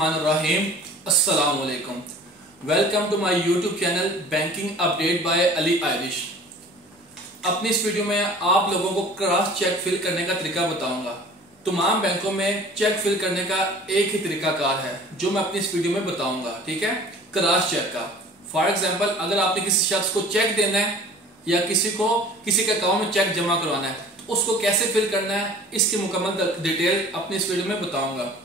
बिस्मिल्लाहिर्रहमानिर्रहीम। अस्सलाम वालेकुम। Welcome to my YouTube channel banking update by Ali Irish. अपनी इस वीडियो में आप लोगों को क्रॉस चेक फिल करने का तरीका बताऊंगा। तमाम बैंकों में चेक फिल करने का एक ही तरीकाकार है जो मैं अपनी इस वीडियो में बताऊंगा, ठीक है। क्रॉस चेक का फॉर एग्जाम्पल, अगर आपने किसी शख्स को चेक देना है या किसी के अकाउंट में चेक जमा करवाना है तो उसको कैसे फिल करना है, इसकी मुकम्मल डिटेल अपनी इस वीडियो में बताऊंगा।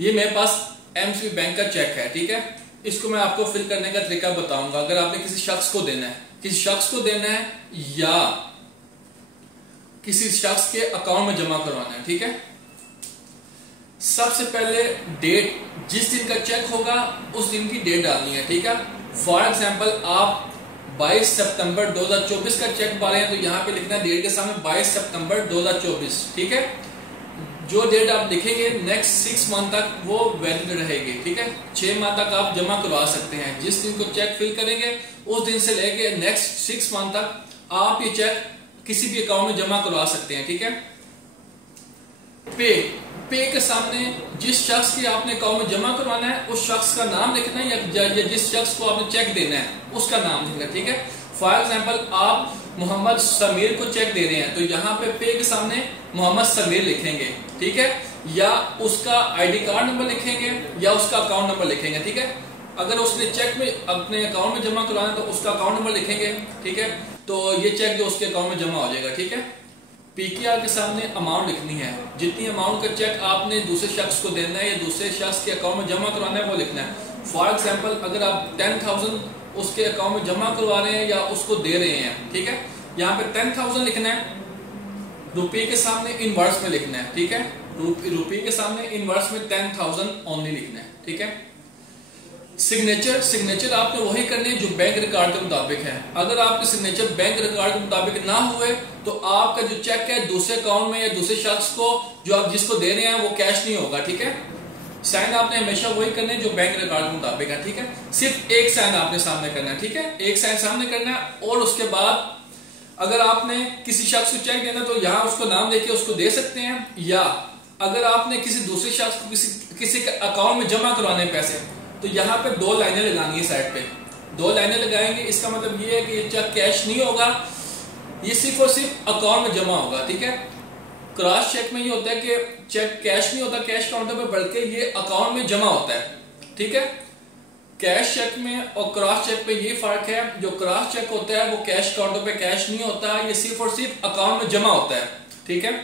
ये मेरे पास एमसीबी बैंक का चेक है, ठीक है। इसको मैं आपको फिल करने का तरीका बताऊंगा। अगर आपने किसी शख्स को देना है या किसी शख्स के अकाउंट में जमा करवाना है, ठीक है। सबसे पहले डेट, जिस दिन का चेक होगा उस दिन की डेट डालनी है, ठीक है। फॉर एग्जाम्पल, आप 22 सितंबर 2024 का चेक पा रहे हैं तो यहाँ पे लिखना है डेट के सामने 22 सितंबर 2024, ठीक है। जो डेट आप लिखेंगे नेक्स्ट 6 मंथ तक वो वैलिड रहेगी, ठीक है। 6 माह तक आप जमा करवा सकते हैं। जिस दिन को चेक फिल करेंगे उस दिन से लेके नेक्स्ट 6 मंथ तक आप ये चेक किसी भी अकाउंट में जमा करवा सकते हैं, ठीक है। पे के सामने जिस शख्स की आपने अकाउंट में जमा करवाना है उस शख्स का नाम लिखना है या जिस शख्स को आपने चेक देना है उसका नाम लिखना है, ठीक है। फॉर एग्जाम्पल, आप मोहम्मद समीर को चेक दे रहे हैं तो यहाँ पे के सामने मोहम्मद समीर लिखेंगे, ठीक है। या उसका आईडी कार्ड नंबर लिखेंगे या उसका अकाउंट नंबर लिखेंगे, ठीक है। अगर उसने चेक में अपने अकाउंट में जमा करवाना है तो उसका अकाउंट नंबर लिखेंगे, ठीक है। तो ये चेक जो उसके अकाउंट में जमा हो जाएगा, ठीक है। पीकेआर के सामने अमाउंट लिखनी है। जितनी अमाउंट का चेक आपने दूसरे शख्स को देना है या दूसरे शख्स के अकाउंट में जमा करवाना है वो लिखना है। फॉर एग्जाम्पल, अगर आप 10,000 उसके अकाउंट में जमा करवा रहे हैं या उसको दे रहे हैं, ठीक है। यहाँ पे 10,000 लिखना है। रुपये के सामने इनवर्स में लिखना है, ठीक है। रुपये के सामने इनवर्स में 10,000 ओनली लिखना है, ठीक है। सिग्नेचर आपने वही करने जो बैंक रिकॉर्ड के मुताबिक है। अगर आपके सिग्नेचर बैंक रिकॉर्ड के मुताबिक ना हुए तो आपका जो चेक है दूसरे अकाउंट में या दूसरे शख्स को जो आप जिसको दे रहे हैं वो कैश नहीं होगा, ठीक है। साइन आपने हमेशा वही करने जो बैंक रिकॉर्ड के मुताबिक है, ठीक है। सिर्फ एक साइन आपने सामने करना है, ठीक है। एक साइन सामने करना है और उसके बाद अगर आपने किसी शख्स को चेक देना तो यहाँ उसको नाम देके उसको दे सकते हैं, या अगर आपने किसी दूसरे शख्स को किसी के अकाउंट में जमा करवाने पैसे तो यहाँ पे 2 लाइनें लगानी है। साइड पे 2 लाइनें लगाएंगे। इसका मतलब ये है कि ये चेक कैश नहीं होगा, ये सिर्फ और सिर्फ अकाउंट में जमा होगा, ठीक है। क्रॉस चेक में ये होता है कि चेक कैश नहीं होता कैश काउंटर पे, बल्कि ये अकाउंट में जमा होता है, ठीक है। कैश चेक में और क्रॉस चेक पे ये फर्क है। जो क्रॉस चेक होता है वो कैश काउंटर पे कैश नहीं होता, ये सिर्फ और सिर्फ अकाउंट में जमा होता है, ठीक है।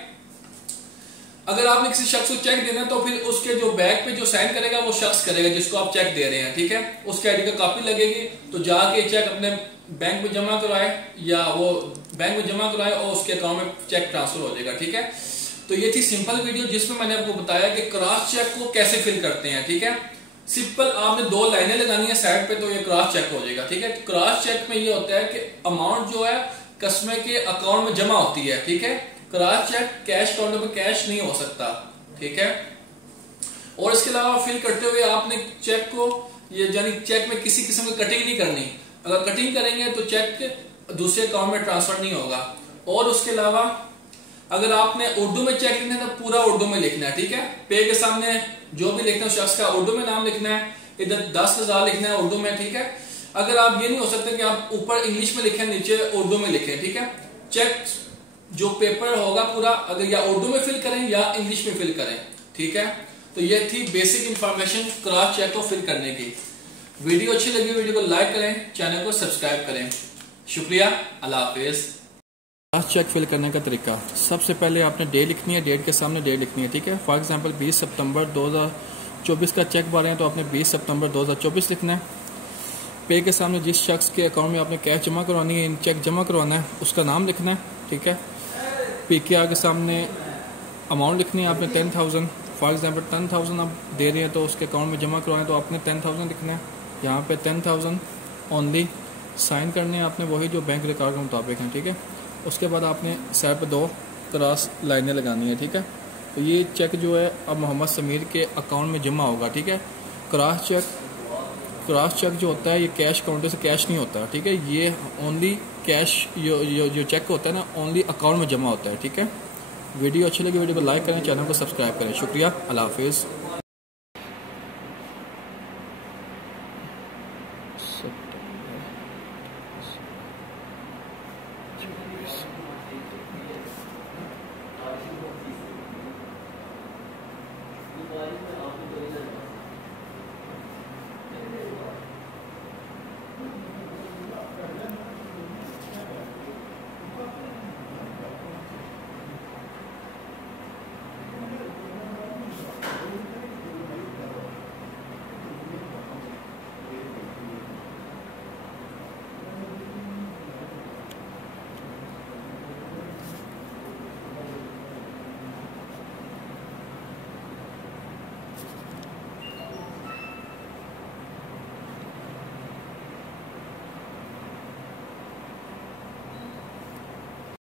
अगर आपने किसी शख्स को चेक देना तो फिर उसके जो बैग पे जो साइन करेगा वो शख्स करेगा जिसको आप चेक दे रहे हैं, ठीक है। उसके आईडी का कॉपी लगेगी तो जाके चेक अपने बैंक में जमा करवाए या वो बैंक में जमा करवाए और उसके अकाउंट में चेक ट्रांसफर हो जाएगा, ठीक है। तो ये थी सिंपल वीडियो जिसमें मैंने आपको बताया कि क्रॉस चेक को कैसे फिल करते हैं, ठीक है। सिंपल आपने 2 लाइनें लगानी है साइड पे तो ये क्रॉस चेक हो जाएगा, ठीक है। क्रॉस चेक में ये होता है कि अमाउंट जो है कस्टमर के अकाउंट में जमा होती है, ठीक है। क्रॉस चेक कैश काउंटर पे कैश नहीं हो सकता, ठीक है। और इसके अलावा फिल करते हुए आपने चेक को यानी चेक में किसी किस्म की कटिंग नहीं करनी। अगर कटिंग करेंगे तो चेक दूसरे अकाउंट में ट्रांसफर नहीं होगा। और उसके अलावा अगर आपने उर्दू में चेक लिखना है तो पूरा उर्दू में लिखना है, ठीक है। पे के सामने जो भी लिखना है शख्स का उर्दू में नाम लिखना है, इधर 10,000 लिखना है उर्दू में, ठीक है। अगर आप ये नहीं हो सकता कि आप ऊपर इंग्लिश में लिखें नीचे उर्दू में लिखें, ठीक है। चेक जो पेपर होगा पूरा अगर या उर्दू में फिल करें या इंग्लिश में फिल करें, ठीक है। तो ये थी बेसिक इंफॉर्मेशन क्रॉस चेक को फिल करने की। वीडियो अच्छी लगी वीडियो को लाइक करें, चैनल को सब्सक्राइब करें। शुक्रिया, अल्लाह हाफिज। क्रॉस चेक फिल करने का तरीका, सबसे पहले आपने डेट लिखनी है, डेट के सामने डेट लिखनी है, ठीक है। फॉर एग्जांपल 20 सितंबर 2024 का चेक पा रहे हैं तो आपने 20 सितंबर 2024 लिखना है। पे के सामने जिस शख्स के अकाउंट में आपने कैश जमा करवानी है, चेक जमा करवाना है, उसका नाम लिखना है, ठीक है। पीकेआर के सामने अमाउंट लिखनी है आपने 10,000। फॉर एग्जांपल 10,000 आप दे रहे हैं तो उसके अकाउंट में जमा करवाना है तो आपने 10,000 लिखना है। यहाँ पे 10,000 ओनली साइन करने हैं आपने वही जो बैंक रिकॉर्ड के मुताबिक हैं, ठीक है। उसके बाद आपने साइड पे 2 क्रॉस लाइनें लगानी है, ठीक है। तो ये चेक जो है अब मोहम्मद समीर के अकाउंट में जमा होगा, ठीक है। क्रॉस चेक जो होता है ये कैश काउंटर से कैश नहीं होता, ठीक है। ये ओनली कैश जो चेक होता है ना ओनली अकाउंट में जमा होता है, ठीक है। वीडियो अच्छी लगी वीडियो को लाइक करें, चैनल को सब्सक्राइब करें। शुक्रिया, अल्लाह हाफिज़।